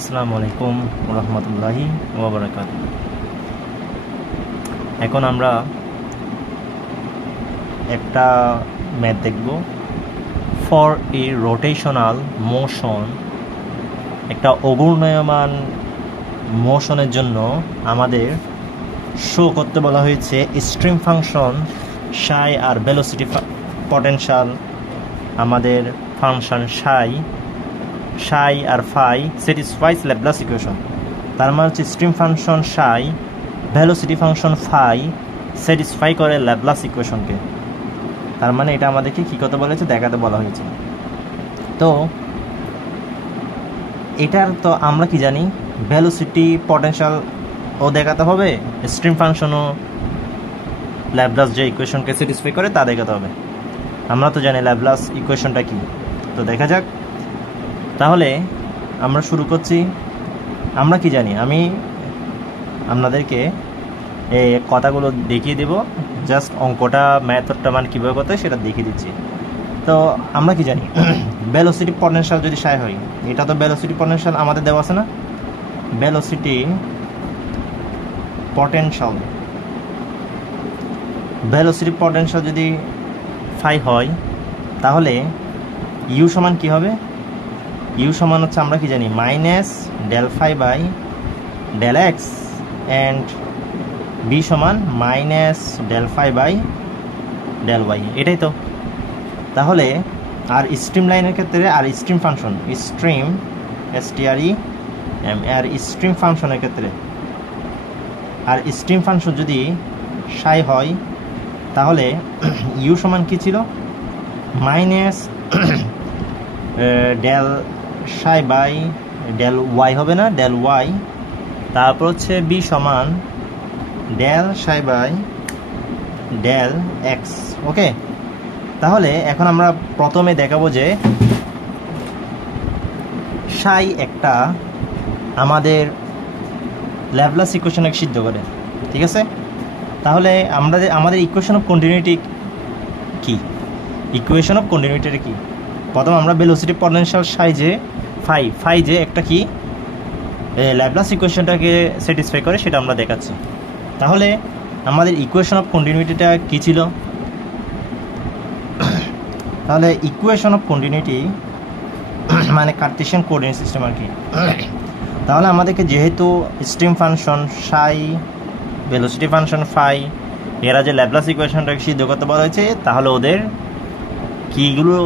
আসসালামু আলাইকুম রহমতুল্লাহি ওয়া বারাকাতুহু। এখন আমরা একটা ম্যাথ দেখব। ফর এ রোটেশনাল মোশন, একটা অঘূর্ণায়মান মোশনের জন্য আমাদের শো করতে বলা হয়েছে স্ট্রিম ফাংশন সাই আর ভেলোসিটি পটেনশিয়াল। আমাদের ফাংশন সাই আর ফাই স্যাটিসফাইস ল্যাপ্লাস ইকুয়েশন। তার মানে হচ্ছে স্ট্রিম ফাংশন সাই, ভেলোসিটি ফাংশন ফাই স্যাটিসফাই করে ল্যাপ্লাস ইকুয়েশনকে। তার মানে এটা আমাদেরকে কী করতে বলেছে, দেখাতে বলা হয়েছে। তো এটার তো আমরা কি জানি, ভেলোসিটি পটেনশিয়াল ও দেখাতে হবে, স্ট্রিম ফাংশনও ল্যাপ্লাস যে ইকুয়েশনকে স্যাটিসফাই করে তা দেখাতে হবে। আমরা তো জানি ল্যাপ্লাস ইকুয়েশনটা কি। তো দেখা যাক তাহলে আমরা শুরু করছি। আমরা কি জানি, আমি আপনাদেরকে এই কথাগুলো দেখিয়ে দেব, জাস্ট অঙ্কটা ম্যাথডটা মানে কীভাবে করতে হয় সেটা দেখিয়ে দিচ্ছি। তো আমরা কি জানি, ভেলোসিটি পটেনশিয়াল যদি সাই হয়, এটা তো ভেলোসিটি পটেনশিয়াল আমাদের দেওয়া আছে না, ভেলোসিটি পটেনশিয়াল যদি ফাই হয় তাহলে ইউ সমান কি হবে, ইউ সমান হচ্ছে আমরা কি জানি minus del phi by del x and v সমান minus del phi by del y, এটাই তো। তাহলে আর স্ট্রিম লাইনের ক্ষেত্রে আর স্ট্রিম ফাংশন স্ট্রিম আর স্ট্রিম ফাংশনের ক্ষেত্রে আর স্ট্রিম ফাংশন যদি সাই হয় তাহলে ইউ সমান কি ছিল, minus del psi by del y হবে না, ডেল ওয়াই। তারপর হচ্ছে বি সমান del psi by del x. ওকে, তাহলে এখন আমরা প্রথমে দেখাবো যে সাই একটা আমাদের ল্যাপ্লাস ইকুয়েশনকে সিদ্ধ করে, ঠিক আছে। তাহলে আমাদের ইকুয়েশন অফ কন্টিনিউটি কি, ইকুয়েশন অফ কন্টিনিউটির কি, প্রথম আমরা ভেলোসিটি পটেনশিয়াল ফাই যে একটা কি ল্যাপ্লাস ইকুয়েশনটাকে স্যাটিসফাই করে সেটা আমরা দেখাচ্ছি। তাহলে আমাদের ইকুয়েশন অফ কন্টিনিউটিটা কি ছিল, তাহলে ইকুয়েশন অফ কন্টিনিউটি মানে কার্টেশিয়ান কোঅর্ডিনেট সিস্টেম আর কি। তাহলে আমাদেরকে যেহেতু স্ট্রিম ফাংশন সাই, ভেলোসিটি ফাংশন ফাই, এরা যে ল্যাপ্লাস ইকুয়েশনটাকে সিদ্ধ করতে বলা হয়েছে, তাহলে ওদের কীগুলো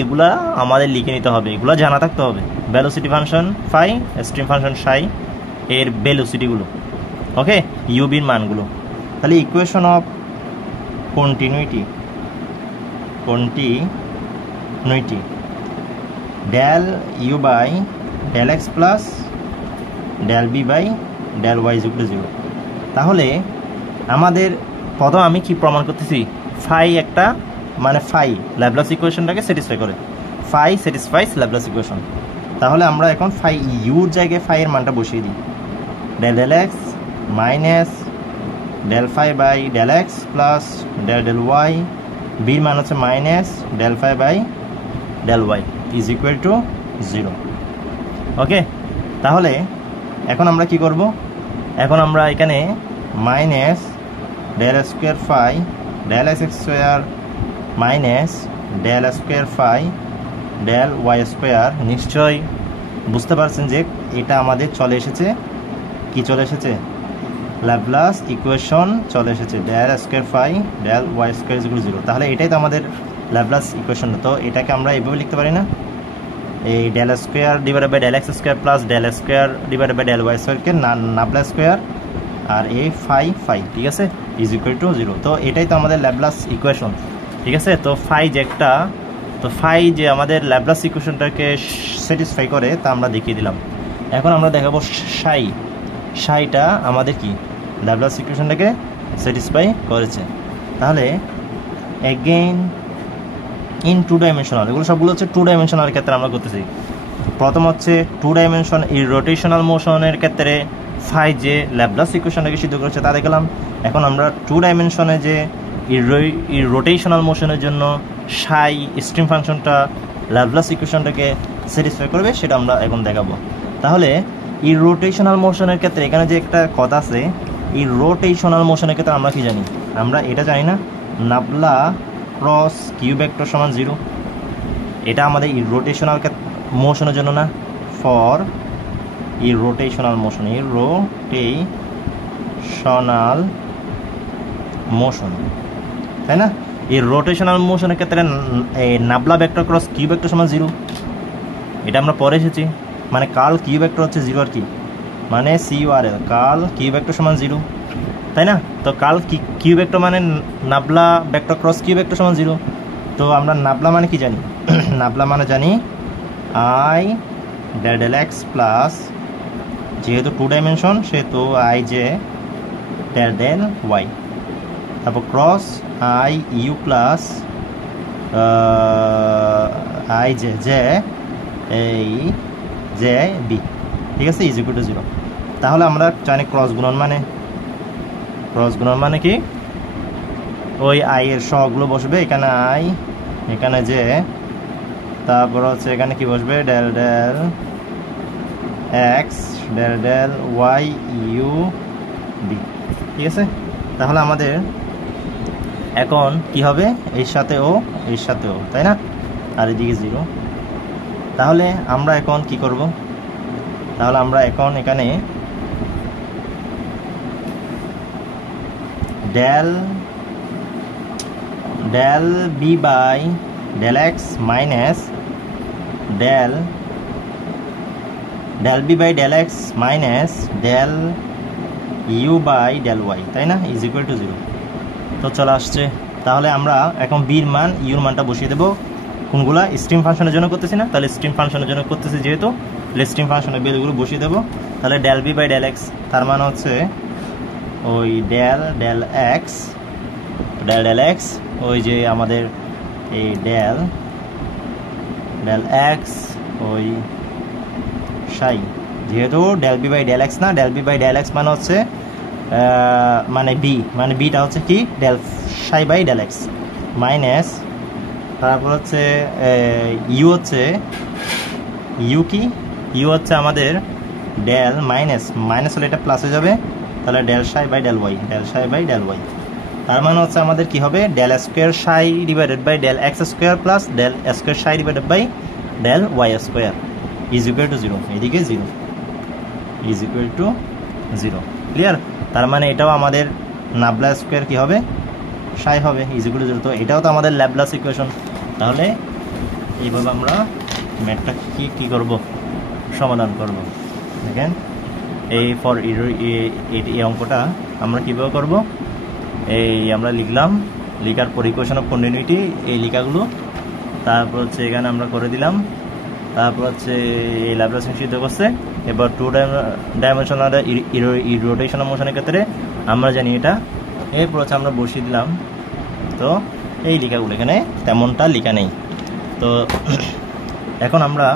এগুলা আমাদের লিখে নিতে হবে, এগুলো জানা থাকতে হবে। Velocity function phi, stream function psi, এর ভেলোসিটিগুলো, ওকে, ইউবির মানগুলো। তাহলে equation of continuity del u by del x plus del v by del y equal to 0। তাহলে আমাদের প্রথম আমি কি প্রমাণ করতেছি, ফাই একটা মানে ফাই ল্যাপ্লাস ইকুয়েশনটাকে স্যাটিসফাই করে, ফাই স্যাটিসফাইস ল্যাপ্লাস ইকুয়েশন। তাহলে আমরা এখন ফাই ইউর জায়গায় ফাই এর মানটা বসিয়ে দিই, del x minus del phi by del x plus del y, বির মান হচ্ছে minus del phi by del y is equal to 0। Okay, তাহলে এখন আমরা কি করব, এখন আমরা এখানে minus del square phi del x square minus del square phi del y square, নিশ্চয়ই বুঝতে পারছেন যে এটা আমাদের চলে এসেছে, কি চলে এসেছে, ল্যাপ্লাস ইকুয়েশন চলে এসেছে, del square phi del y square equal 0। তাহলে এটাই তো আমাদের ল্যাপ্লাস ইকুয়েশন। তো এটাকে আমরা এইভাবে লিখতে পারি না, এই del square divided by del x square plus del square divided by del y স্কোয়ারকে নাবলা স্কোয়ার আর এই ফাই, ঠিক আছে, ইজ ইকুয়াল টু 0। তো এটাই তো আমাদের ল্যাপ্লাস ইকুয়েশন, ঠিক আছে। তো ফাই যে একটা, তো ফাই যে আমাদের ল্যাপ্লাস ইকুয়েশনটাকে স্যাটিসফাই করে তা আমরা দেখিয়ে দিলাম। এখন আমরা দেখাবো সাইটা আমাদের কি ল্যাপ্লাস ইকুয়েশনটাকে স্যাটিসফাই করেছে। তাহলে এগেইন ইন 2 ডাইমেনশনাল, এগুলো সবগুলো হচ্ছে 2 ডাইমেনশনাল ক্ষেত্রে আমরা করতেছি। প্রথম হচ্ছে 2 ডাইমেনশন এই রোটেশনাল মোশনের ক্ষেত্রে ফাই যে ল্যাপ্লাস ইকুয়েশনটাকে সিদ্ধ করেছে তা দেখলাম। এখন আমরা 2 ডাইমেনশনে যে এই রোটেশনাল মোশনের জন্য সাই স্ট্রিম ফাংশনটা ল্যাপ্লাস ইকুয়েশনটাকে স্যাটিসফাই করবে সেটা আমরা এখন দেখাবো। তাহলে এই রোটেশনাল মোশনের ক্ষেত্রে এখানে যে একটা কথা আছে, এই রোটেশনাল মোশনের ক্ষেত্রে আমরা কি জানি? আমরা এটা জানি না, নাবলা ক্রস কিউ ভেক্টর সমান 0। এটা আমাদের এই রোটেশনাল মোশনের জন্য না, ফর এই রোটেশনাল মোশন, এই রোটেশনাল মোশন, তাই না? এই রোটেশনাল মোশনের ক্ষেত্রে এই নাবলা ভেক্টর ক্রস কিউ ভেক্টর সমান 0, এটা আমরা পরে এসেছি। মানে কার্ল কিউ ভেক্টর হচ্ছে 0 আর কি, মানে CURL কার্ল কিউ ভেক্টর সমান 0, তাই না? তো কার্ল কিউ ভেক্টর মানে নাবলা ভেক্টর ক্রস কিউ ভেক্টর সমান 0। তো আমরা নাবলা মানে কি জানি? নাবলা মানে জানি I ডেল এক্স প্লাস, যেহেতু 2 ডাইমেনশন সেহেতু I জে ডেল ওয়াই, তারপর cross I u plus I j এই জে বি, ঠিক আছে, ইজ ইকুয়াল টু 0। তাহলে আমরা জানি ক্রস গুণন মানে কি? ওই আই এর সহগুলো বসবে, এখানে আই, এখানে জে, তারপর হচ্ছে এখানে কি বসবে? Del x del y u v, ঠিক আছে। তাহলে আমাদের এখন কি হবে? এর সাথে ও, তাই না? আর এদিকে 0। তাহলে আমরা এখন কি করব? তাহলে আমরা এখন এখানে del v by del x minus del v by del x minus del u by del y, তাই না, ইজ ইকুয়াল টু 0। তো চলে আসছে। তাহলে আমরা এখন বির মান ইউর মানটা বসিয়ে দেবো। কোনগুলা? স্ট্রিম ফাংশনের জন্য করতেছি না, তাহলে স্ট্রিম ফাংশনের জন্য করতেছি যেহেতু, স্ট্রিম ফাংশনের ভ্যালুগুলো বসিয়ে দেবো। তাহলে del v by del x, তার মানে হচ্ছে ওই ডেল এক্স, ওই যে আমাদের এই ডেল এক্স ওই সাই, যেহেতু del v by del x না, del v by del x মানে হচ্ছে মানে বিটা হচ্ছে কি? Del psi by del x minus, তারপর হচ্ছে ইউ হচ্ছে ইউ হচ্ছে আমাদের ডেল মাইনাস হলে এটা প্লাস হয়ে যাবে, তাহলে del psi by del Y, তার মানে হচ্ছে আমাদের কি হবে? Del square psi divided by del x square plus del square psi divided by del y square is equal to 0। এদিকে 0 ইজ ইকুয়াল টু 0, ক্লিয়ার? তার মানে এটাও আমাদের নাবলা স্কোয়ার কি হবে? সাই হবে, ইজ ইকুয়াল টু 0। তো এটাও তো আমাদের ল্যাপ্লাস ইকুয়েশন। তাহলে এইভাবে আমরা ম্যাথটা কি করব? সমাধান করব। দেখেন এই ফর এই অঙ্কটা আমরা কীভাবে করব? এই আমরা লিখার পর ইকুয়েশন অফ কন্টিনিউটি, এই লেখাগুলো, তারপর হচ্ছে এখানে আমরা করে দিলাম, তারপর হচ্ছে এই ল্যাপ্লাস সিদ্ধ করছে। এবার 2 ডাইমেনশনাল রোটেশনাল মোশনের ক্ষেত্রে আমরা জানি এটা, এরপর হচ্ছে আমরা বসিয়ে দিলাম। তো এই লেখাগুলো এখানে তেমনটা লেখা নেই। তো এখন আমরা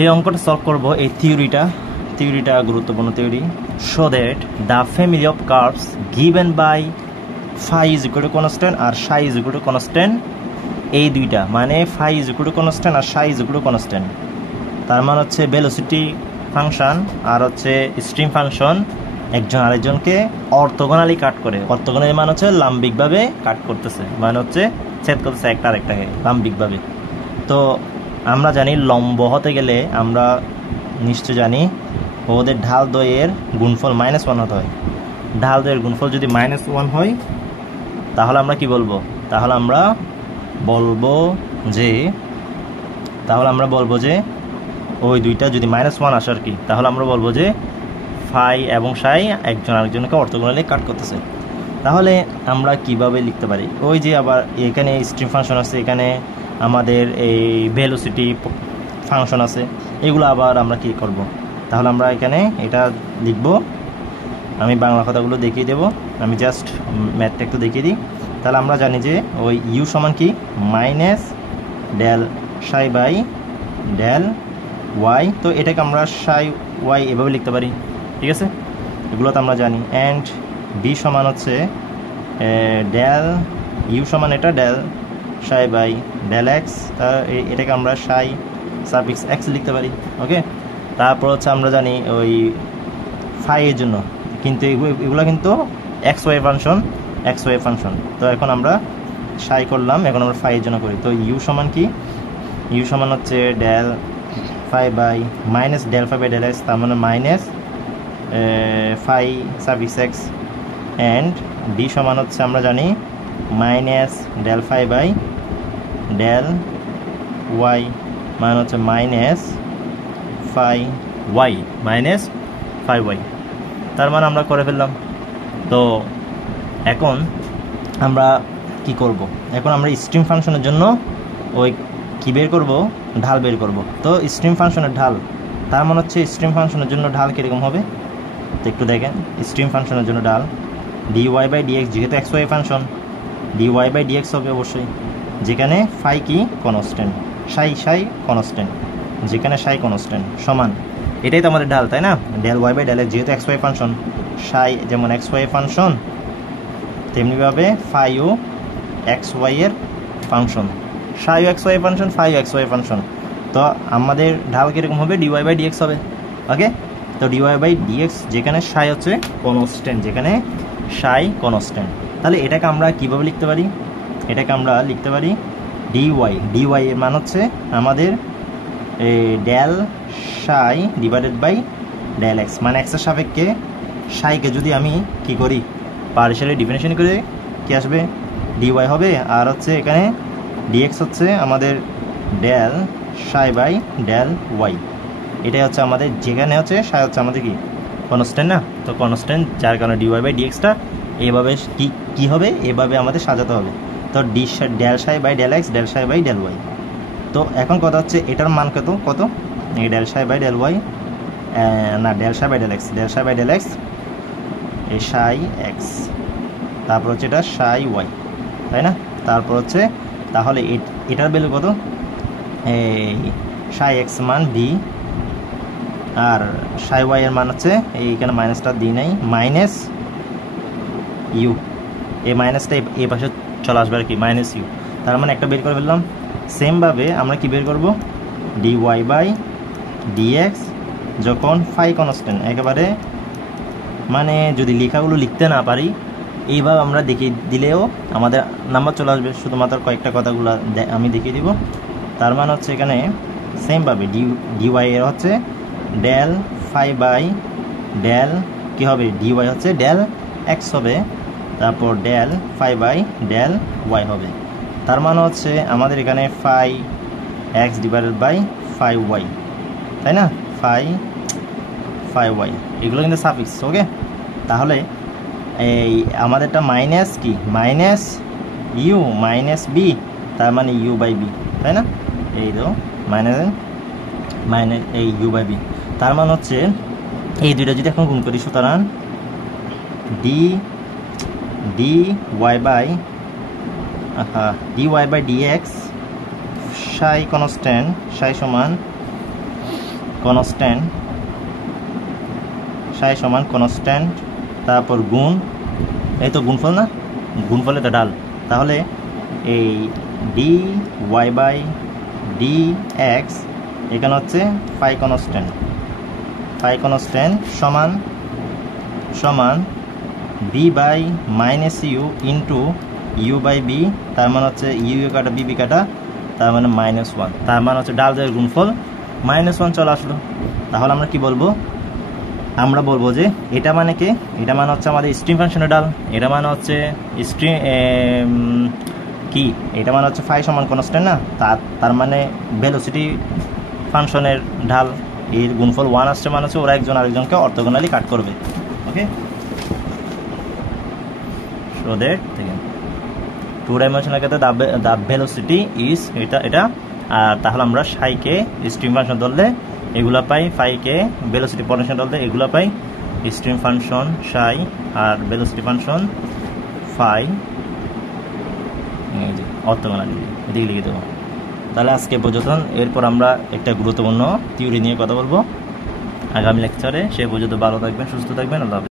এই অঙ্কটা সলভ করব। এই থিওরিটা গুরুত্বপূর্ণ theory. Show that the family of curves given by phi is equal to constant আর psi is equal to constant, এই দুইটা মানে phi is equal to constant আর psi is equal to constant, তার মানে হচ্ছে ভেলোসিটি ফাংশন আর হচ্ছে stream function একজন আরেকজনকে অর্থোগোনালি কাট করে। অর্থোগোনালি মানে হচ্ছে লাম্বিকভাবে কাট করতেছে, মানে হচ্ছে ছেদ করতেছে একটা আরেকটাকে লাম্বিকভাবে। তো আমরা জানি লম্ব হতে গেলে আমরা নিশ্চয় জানি ওদের ঢাল দ্বয়ের গুণফল -1 হতে হয়। ঢাল দ্বয়ের গুণফল যদি -1 হয় তাহলে আমরা কি বলবো? তাহলে আমরা বলবো যে ওই দুইটা যদি -1 আসে আর কি, তাহলে আমরা বলবো যে ফাই এবং সাই একজন আরেকজনকে অর্থোগোনালি কাট করতেছে। তাহলে আমরা কিভাবে লিখতে পারি? ওই যে আবার এখানে স্ট্রিম ফাংশন আছে, এখানে আমাদের এই ভেলোসিটি ফাংশন আছে, এগুলো আবার আমরা কি করব? তাহলে আমরা এখানে এটা লিখব। আমি বাংলা কথাগুলো দেখিয়ে দেব, আমি জাস্ট ম্যাথটা একটু দেখিয়ে দিই। তাহলে আমরা জানি যে ওই ইউ সমান কি? Minus del psi by del y. তো এটাকে আমরা সাই ওয়াই এভাবে লিখতে পারি, ঠিক আছে? এগুলো তো আমরা জানি। অ্যান্ড বি সমান হচ্ছে ডেল ইউ সমান এটা del psi by del x, এটাকে আমরা সাই সাফিক্স এক্স লিখতে পারি। ওকে, তারপর হচ্ছে আমরা জানি ওই ফাই এর জন্য, কিন্তু এগুলো কিন্তু এক্স ওয়াই ফাংশন। তো এখন আমরা সাই করলাম, এখন আমরা ফাই এর জন্য করি। তো ইউ সমান কি, ইউ সমান হচ্ছে del phi by minus del phi by del x, তার মানে minus phi suffix x, and d সমান হচ্ছে আমরা জানি minus del phi by del y, মানে হচ্ছে মাইনাস ফাই ওয়াই, তার মানে আমরা করে ফেললাম। তো এখন আমরা কি করব, এখন আমরা স্ট্রিম ফাংশনের জন্য ওই কি বের করব, ঢাল বের করব। তো স্ট্রিম ফাংশনের ঢাল, তার মানে হচ্ছে স্ট্রিম ফাংশনের জন্য ঢাল কীরকম হবে, তো একটু দেখেন। স্ট্রিম ফাংশনের জন্য ঢাল dy বাই dx, যেহেতু x Y function dy by dx হবে অবশ্যই, যেখানে ফাই কি কনস্ট্যান্ট, সাই কনস্ট্যান্ট, যেখানে সাই কনস্ট্যান্ট সমান, এটাই তো আমাদের ঢাল, তাই না? Del Y by del X, যেহেতু এক্স ওয়াই ফাংশন, সাই যেমন এক্স ওয়াই ফাংশন তেমনিভাবে ফাইও এক্স ওয়াই এর ফাংশন, সাইও এক্স ওয়াই ফাংশন, ফাইও এক্স ওয়াই ফাংশন। তো আমাদের ঢাল কীরকম হবে, dy বাই dx হবে। ওকে, তো dy বাই dx যেখানে সাই হচ্ছে কনস্ট্যান্ট, তাহলে এটাকে আমরা কীভাবে লিখতে পারি, এটাকে আমরা লিখতে পারি dy এর মান হচ্ছে আমাদের del Sai divided by del x, মানে এক্সের সাপেক্ষে সাইকে যদি আমি কি করি, পার্শিয়ালি ডিফারেন্সিয়েট করে কি আসবে, dy হবে। আর হচ্ছে এখানে dx হচ্ছে আমাদের del psi by del y, এটাই হচ্ছে আমাদের, যেখানে হচ্ছে সাই হচ্ছে আমাদের কি কনস্ট্যান্ট না, তো কনস্ট্যান্ট, যার কারণে dy বাই dxটা এইভাবে কি হবে, এভাবে আমাদের সাজাতে হবে। তো del psi by del x, del psi by del y. তো এখন কথা হচ্ছে এটার মান কত এই del psi by del Y, না del psi by del X, এই সাই এক্স, তারপর হচ্ছে এটা সাই ওয়াই, তাই না? তারপর হচ্ছে তাহলে এটার ভ্যালু কত, এই সাই এক্স মান ডি, আর সাই ওয়াই এর মান হচ্ছে এইখানে মাইনাসটা দিই নাই, মাইনাস ইউ, এই মাইনাসটা এই পাশে চলে আসবে আর কি, মাইনাস ইউ, তার মানে একটা বের করে ফেললাম। সেমভাবে আমরা কি বের করব, dy বাই dx যখন ফাই কনস্ট্যান্ট, একেবারে মানে যদি লেখাগুলো লিখতে না পারি এইভাবে আমরা দেখিয়ে দিলেও আমাদের নাম্বার চলে আসবে, শুধুমাত্র কয়েকটা কথাগুলো আমি দেখিয়ে দিব। তার মানে হচ্ছে এখানে সেমভাবে dy এর হচ্ছে ডেল ফাই বাই ডেল কী হবে, dy হচ্ছে ডেল এক্স হবে, তারপর del phi by del y হবে। তার মানে হচ্ছে আমাদের এখানে phi x divided by phi y, তাই না? ফাই ওয়াই এগুলো কিন্তু সাফিক্স। ওকে, তাহলে এই আমাদেরটা মাইনাস কি, মাইনাস ইউ মাইনাস বি, তার মানে ইউ বাই বি, তাই না? এই তো মাইনাস এই ইউ বাই বি, তার মানে হচ্ছে এই দুইটা যদি এখন গুণ করি, সুতরাং D Y by dx Sai constant, সাই সমান কনস্ট্যান্ট, তারপর গুণ, এই তো গুণফল না, গুণফল এটা ডাল, তাহলে এই dy বাই dx এখানে হচ্ছে ফাই কনস্ট্যান্ট সমান v by minus u into u by v, তার মানে হচ্ছে ইউ কাটা বি কাটা, তার মানে -1, তার মানে হচ্ছে ডাল দেওয়ার গুণফল -1 চলে আসলো। তাহলে আমরা কি বলবো, আমরা বলবো যে এটা মানে কি, এটা মানে হচ্ছে আমাদের স্ট্রিম ফাংশনের ডাল, এটা মানে হচ্ছে স্ট্রিম কি, এটা মানে হচ্ছে ফাই সমান কনস্ট্যান্ট না, তার মানে ভেলোসিটি ফাংশনের ঢাল, এর গুণফল 1 আসছে, মানে হচ্ছে ওরা একজন আরেকজনকে অর্থোগোনালি কাট করবে। ওকে, সো দ্যাট দেখেন 2 ডাইমেনশনাল ক্ষেত্রে দ্য ভেলোসিটি ইজ এটা, আর তাহলে আমরা সাইকে স্ট্রিম ফাংশন ধরলে এগুলা পাই, ফাইকে ভেলোসিটি পোটেনশিয়াল ধরলে এগুলা পাই, স্ট্রিম ফাংশন সাই আর ভেলোসিটি ফাংশন ফাই, এই যে অর্থোগোনালি এদিকে লিখে দেবো। তাহলে আজকে পর্যন্ত, এরপর আমরা একটা গুরুত্বপূর্ণ থিওরি নিয়ে কথা বলবো আগামী লেকচারে। সে পর্যন্ত ভালো থাকবেন, সুস্থ থাকবেন, আল্লাহ হাফেজ।